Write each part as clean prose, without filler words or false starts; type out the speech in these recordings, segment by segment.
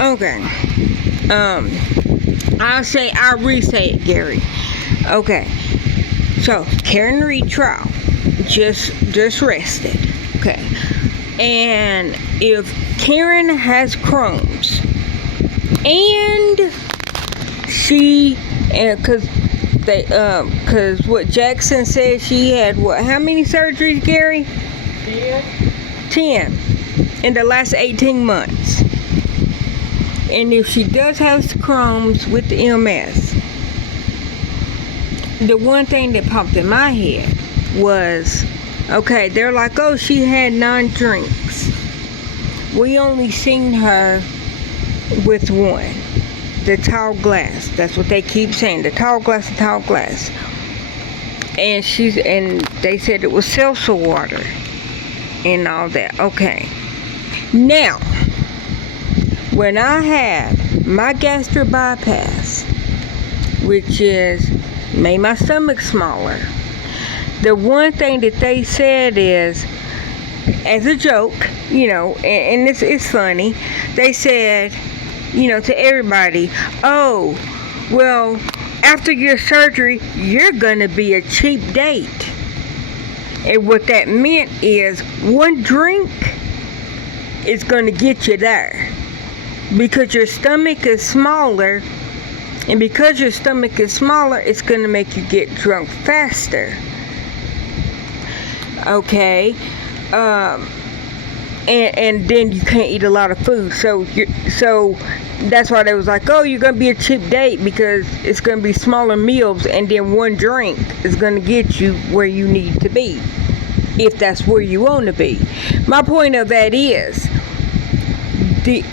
Okay. I'll re-say it, Gary. Okay. So Karen Reed trial just rested. Okay. And if Karen has Crohn's and because what Jackson said she had, how many surgeries, Gary? 10 in the last 18 months. And if she does have Crohn's with the MS, the one thing that popped in my head was, okay, they're like, oh, she had 9 drinks. We only seen her with one. The tall glass. That's what they keep saying. The tall glass, the tall glass. And they said it was seltzer water and all that. Okay. Now, when I had my gastric bypass, which made my stomach smaller, the one thing that they said is, as a joke, and it's funny, they said, to everybody, oh, well, after your surgery, you're gonna be a cheap date. And what that meant is, one drink is gonna get you there. Because your stomach is smaller, and because your stomach is smaller, it's gonna make you get drunk faster. Okay? And then you can't eat a lot of food. So that's why they was like, oh, you're going to be a cheap date because it's going to be smaller meals, and then one drink is going to get you where you need to be, if that's where you want to be. My point of that is,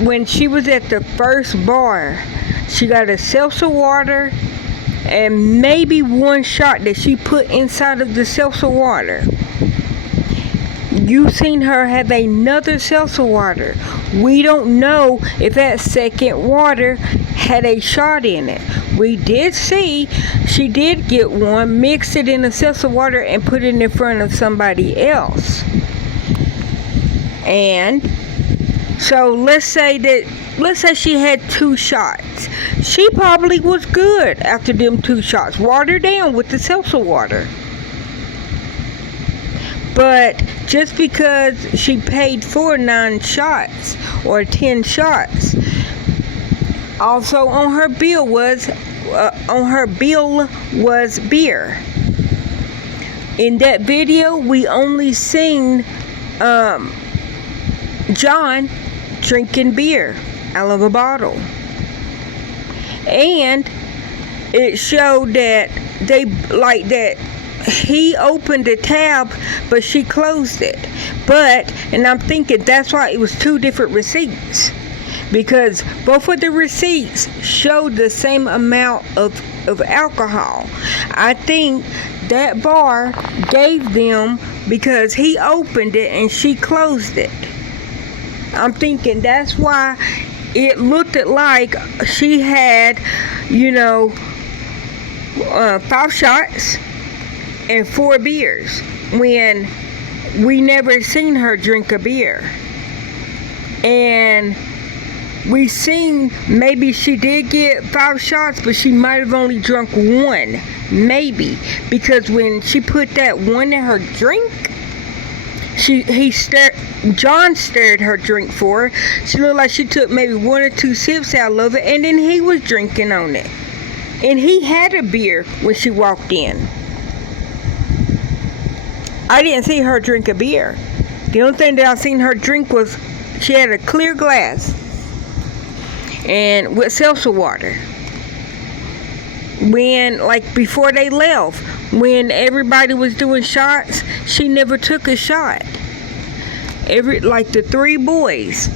when she was at the first bar, she got a seltzer water and maybe one shot that she put inside of the seltzer water. You seen her have another seltzer water. We don't know if that second water had a shot in it. We did see she did get one, mixed it in a seltzer water, and put it in front of somebody else. And so let's say she had 2 shots. She probably was good after them 2 shots. Watered down with the seltzer water. But just because she paid for 9 shots or 10 shots, also on her bill was beer. In that video, we only seen John drinking beer out of a bottle, and it showed that he opened the tab, but she closed it. And I'm thinking that's why it was 2 different receipts, because both of the receipts showed the same amount of alcohol. I think that bar gave them because he opened it and she closed it. I'm thinking that's why it looked like she had, 5 shots and 4 beers, when we never seen her drink a beer. And we seen maybe she did get 5 shots, but she might have only drunk 1, maybe, because when she put that one in her drink, John stirred her drink for her. She looked like she took maybe 1 or 2 sips out of it, and then he was drinking on it. And he had a beer when she walked in. I didn't see her drink a beer. The only thing that I seen her drink was she had a clear glass and with seltzer water. Before they left, when everybody was doing shots, she never took a shot. The 3 boys,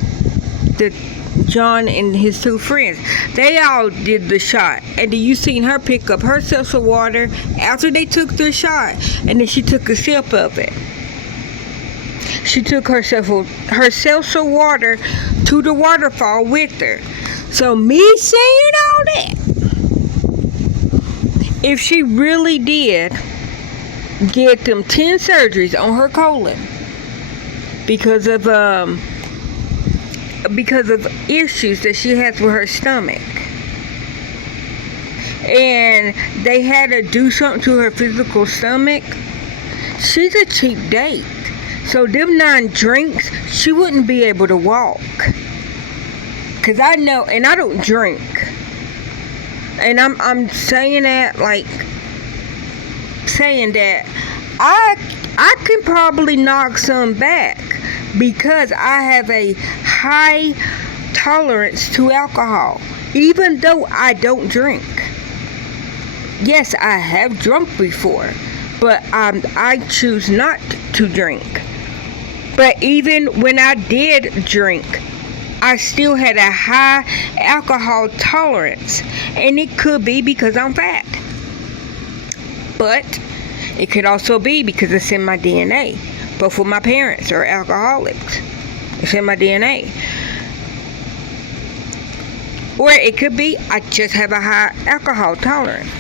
John and his 2 friends, they all did the shot. And then you seen her pick up her seltzer water after they took their shot, and then she took a sip of it. She took her seltzer water to the waterfall with her. So me saying all that, if she really did get them 10 surgeries on her colon because of because of issues that she has with her stomach. And they had to do something to her physical stomach. She's a cheap date. So them 9 drinks, she wouldn't be able to walk. Cause I know, and I don't drink. And I'm saying that like saying that I can probably knock some back because I have a high tolerance to alcohol, even though I don't drink. Yes, I have drunk before, but I choose not to drink. But even when I did drink, I still had a high alcohol tolerance, and it could be because I'm fat. But it could also be because it's in my DNA. Both of my parents are alcoholics. It's in my DNA. Or it could be I just have a high alcohol tolerance.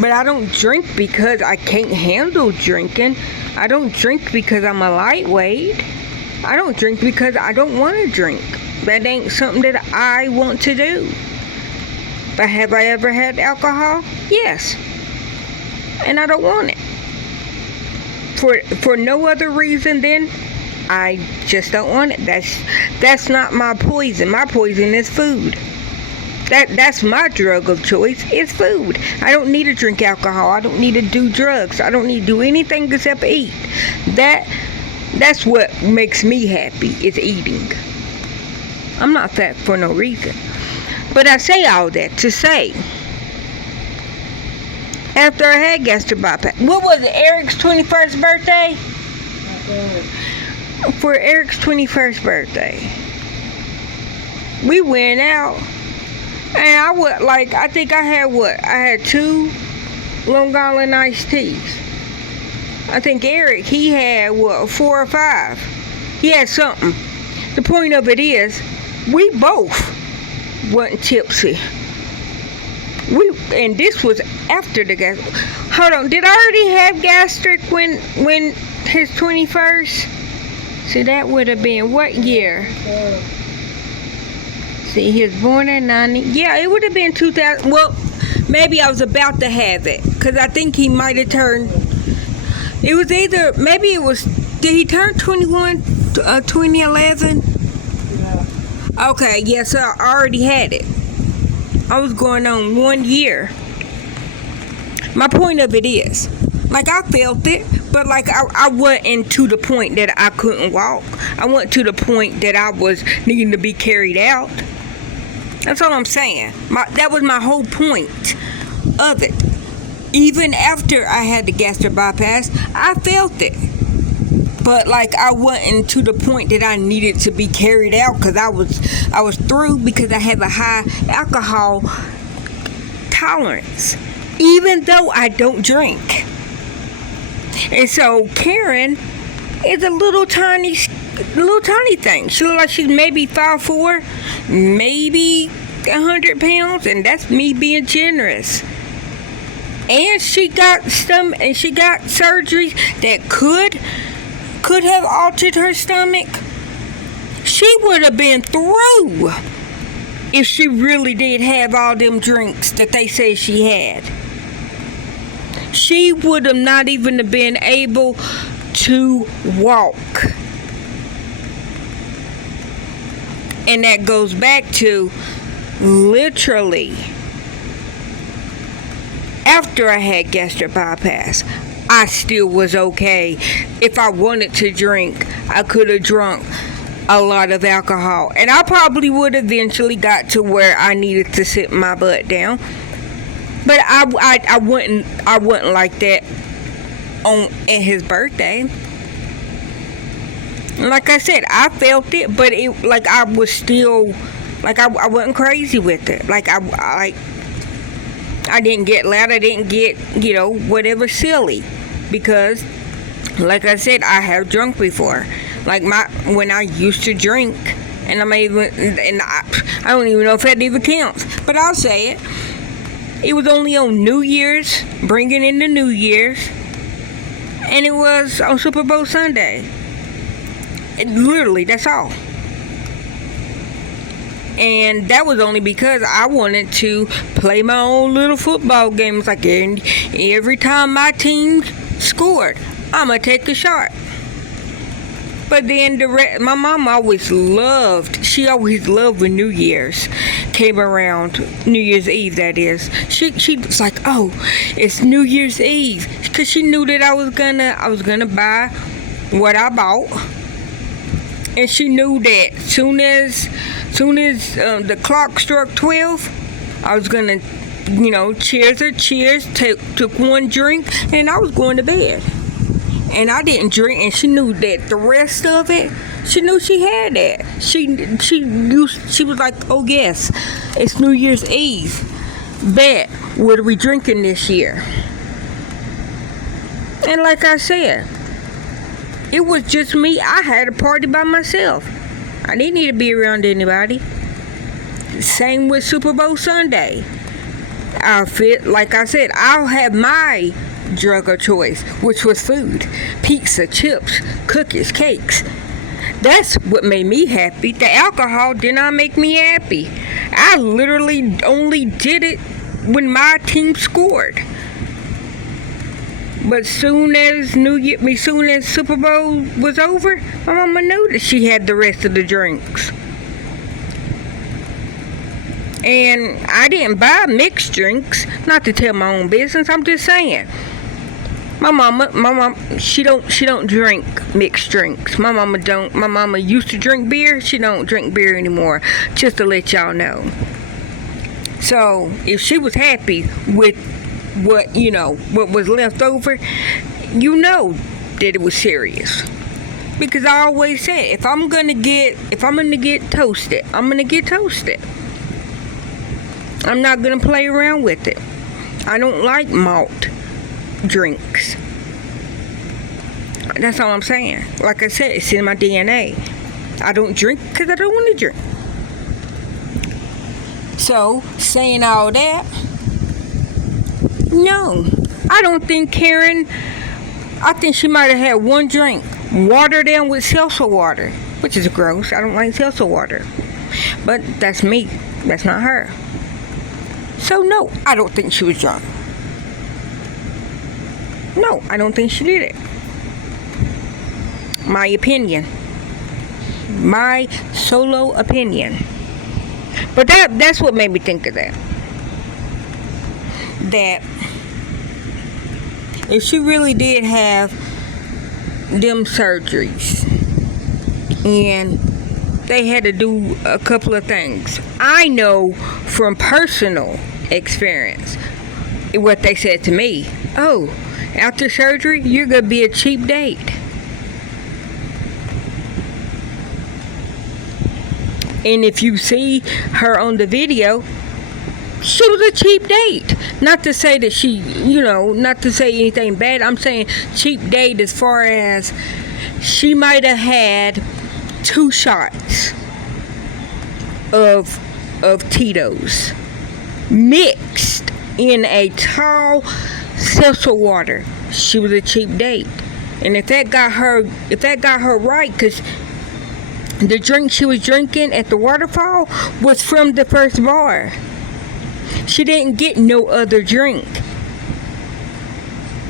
But I don't drink because I can't handle drinking. I don't drink because I'm a lightweight. I don't drink because I don't want to drink. That ain't something that I want to do. But have I ever had alcohol? Yes. And I don't want it. For no other reason than I just don't want it. That's not my poison. My poison is food. That's my drug of choice. It's food. I don't need to drink alcohol. I don't need to do drugs. I don't need to do anything except eat. That's what makes me happy, is eating. I'm not fat for no reason. But I say all that to say, after I had gastric bypass, what was it, Eric's 21st birthday? For Eric's 21st birthday, we went out, and I think I had 2 Long Island iced teas. I think Eric, he had 4 or 5. He had something. The point of it is, we both wasn't tipsy. And this was after the gas. Hold on, did I already have gastric when his 21st? See, that would have been what year? See, he was born in 90. Yeah, it would have been 2000. Well, maybe I was about to have it, because I think he might have turned. It was either, maybe it was, did he turn 21, 2011? Yeah. Okay, yeah, so I already had it. I was going on 1 year. My point of it is, like, I felt it, but like I wasn't to the point that I couldn't walk. I went to the point that I was needing to be carried out. That's all I'm saying. That was my whole point of it. Even after I had the gastric bypass, I felt it. But like I wasn't to the point that I needed to be carried out, because I was through, because I have a high alcohol tolerance, even though I don't drink. And so Karen is a little tiny thing. She looks like she's maybe 5'4", maybe 100 pounds, and that's me being generous. And she got surgeries that could have altered her stomach. She would have been through if she really did have all them drinks that they say she had. She would have not even been able to walk. And that goes back to literally after I had gastric bypass, I still was okay. If I wanted to drink, I could have drunk a lot of alcohol. And I probably would eventually got to where I needed to sit my butt down. But I wouldn't like that at his birthday. Like I said, I felt it, but it like I was still like I wasn't crazy with it. Like I didn't get loud. I didn't get whatever silly, because like I said, I have drunk before. Like when I used to drink, and I don't even know if that even counts, but I'll say it. It was only on New Year's, bringing in the New Year's, and it was on Super Bowl Sunday. Literally, that's all. And that was only because I wanted to play my own little football game. It's like every time my team scored, I'm going to take a shot. But then my mom she always loved when New Year's came around, New Year's Eve that is. She was like, oh, it's New Year's Eve. Because she knew that I was gonna buy what I bought. And she knew that soon as the clock struck 12, I was gonna, cheers, took one drink, and I was going to bed. And I didn't drink, and she knew that the rest of it, she knew she had that. She was like, oh yes, it's New Year's Eve. Bet, what are we drinking this year? And like I said, it was just me. I had a party by myself. I didn't need to be around anybody. Same with Super Bowl Sunday. Like I said, I'll have my drug of choice, which was food. Pizza, chips, cookies, cakes. That's what made me happy. The alcohol did not make me happy. I literally only did it when my team scored. But soon as Super Bowl was over, my mama knew that she had the rest of the drinks. And I didn't buy mixed drinks, not to tell my own business. I'm just saying. My mom, she don't drink mixed drinks. My mama used to drink beer. She don't drink beer anymore. Just to let y'all know. So if she was happy with what was left over, that it was serious. Because I always said, if I'm gonna get toasted, I'm gonna get toasted. I'm not gonna play around with it. I don't like malt drinks. That's all I'm saying. Like I said, it's in my DNA. I don't drink because I don't want to drink. So, saying all that, no, I don't think Karen, I think she might have had one drink, watered down with seltzer water, which is gross. I don't like seltzer water. But that's me. That's not her. So, no, I don't think she was drunk. No, I don't think she did it. My opinion. My solo opinion. But that's what made me think of that. That if she really did have them surgeries and they had to do a couple of things, I know from personal experience what they said to me. Oh, after surgery, you're going to be a cheap date. And if you see her on the video, she was a cheap date. Not to say that not to say anything bad. I'm saying cheap date as far as she might have had 2 shots of Tito's mixed in a tall seltzer water. She was a cheap date. And if that got her right, because the drink she was drinking at the waterfall was from the first bar. She didn't get no other drink.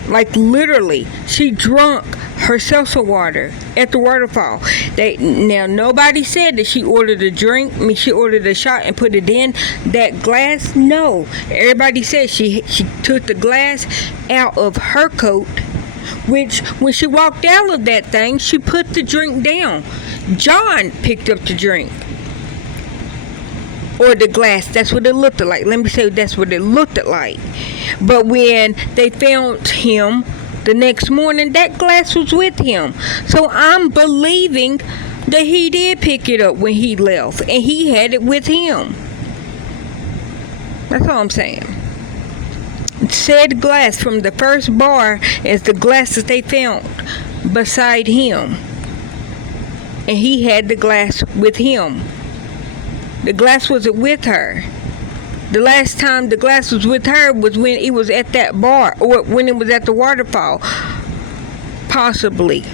Like literally, she drunk her seltzer water at the waterfall. Now nobody said that she ordered a drink. I mean, she ordered a shot and put it in that glass. No, everybody said she took the glass out of her coat. Which when she walked out of that thing, she put the drink down. John picked up the drink. Or the glass. That's what it looked like. Let me say that's what it looked like. But when they found him the next morning, that glass was with him. So I'm believing that he did pick it up when he left. And he had it with him. That's all I'm saying. Said glass from the first bar is the glass that they found beside him. And he had the glass with him. The glass wasn't with her. The last time the glass was with her was when it was at that bar, or when it was at the waterfall. Possibly.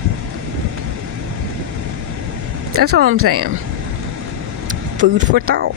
That's all I'm saying. Food for thought.